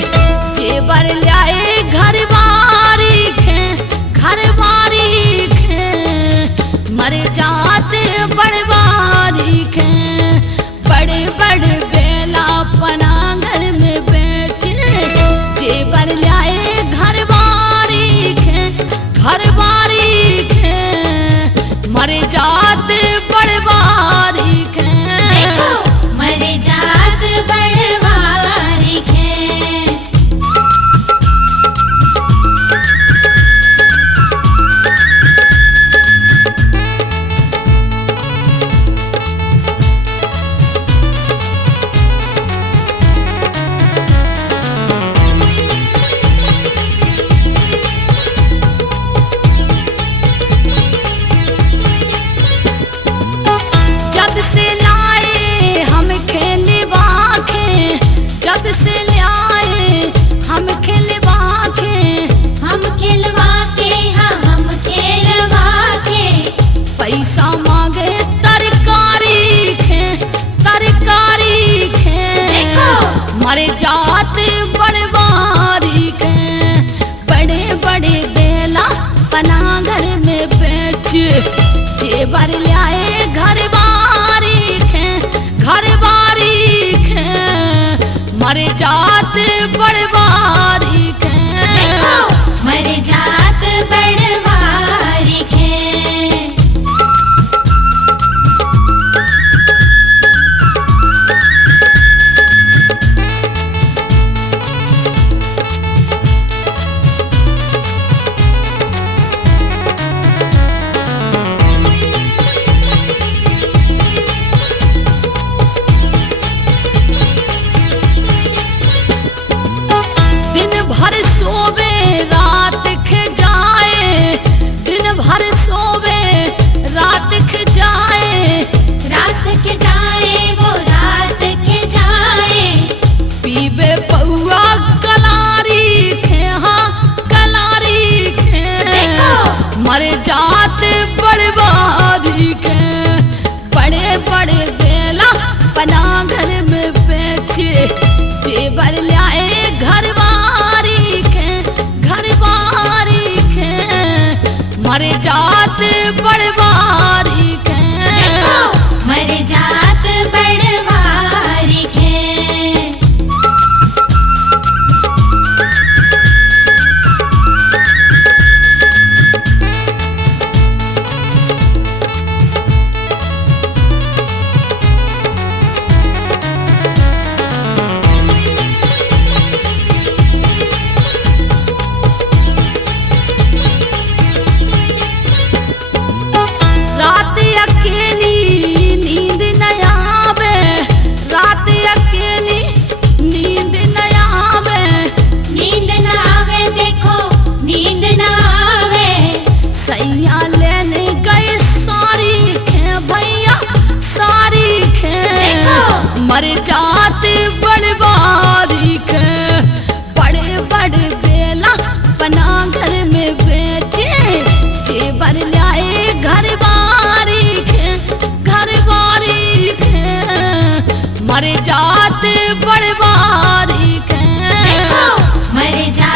जेबर लाए घर बारी खे, घर बारी खे मर जाते बड़ बारी खे। बड़े बड़े बेला पना घर में बेचे, जेबर लाए घर बारी खे, घर बारी खे मर जाते बड़ बारी खे। मर जात बड़वारी खे। जब से लाए हम खेलवा खे, जब से लाए हम खेलवा खे, हम खिलवा के हम खिलवा के। पैसा मांगे तरकारी खे, तरकारी खे मर जाते बड़ बारी खे। बड़े बड़े बेला पना घर में बेचे, जेबर लाए घर बारी खे, घर बारी खे मर जाते बड़ बारी खे। मर जात बड़वारी खे। दिन भर सोवे रात ख जाए, दिन भर सोवे रात ख जाए। रात के जाए वो रात के जाए। पीबे पौआ कलारी खे, हाँ कलारी खे मर जाते बड़ बारी खे। बड़े बड़े बेला पना घर में बेचे, जेबर लाए घर बारी खे, घर बारी खे मर जाते बड़ बारी खे। मर जात बड़वारी खे। रात अकेली नींद न आवे, रात अकेली नींद न आवे। नींद न आवे देखो नींद न आवे। सैया लेने गए सारी खे, भैया सारी खे मर जाते बड़ बारी खे। बड़े बड़े बेला पना घर में बेचे, जेबर लाए घर बारी खे, घर बारी खे मर जाते बड़ बारी खे। मर जा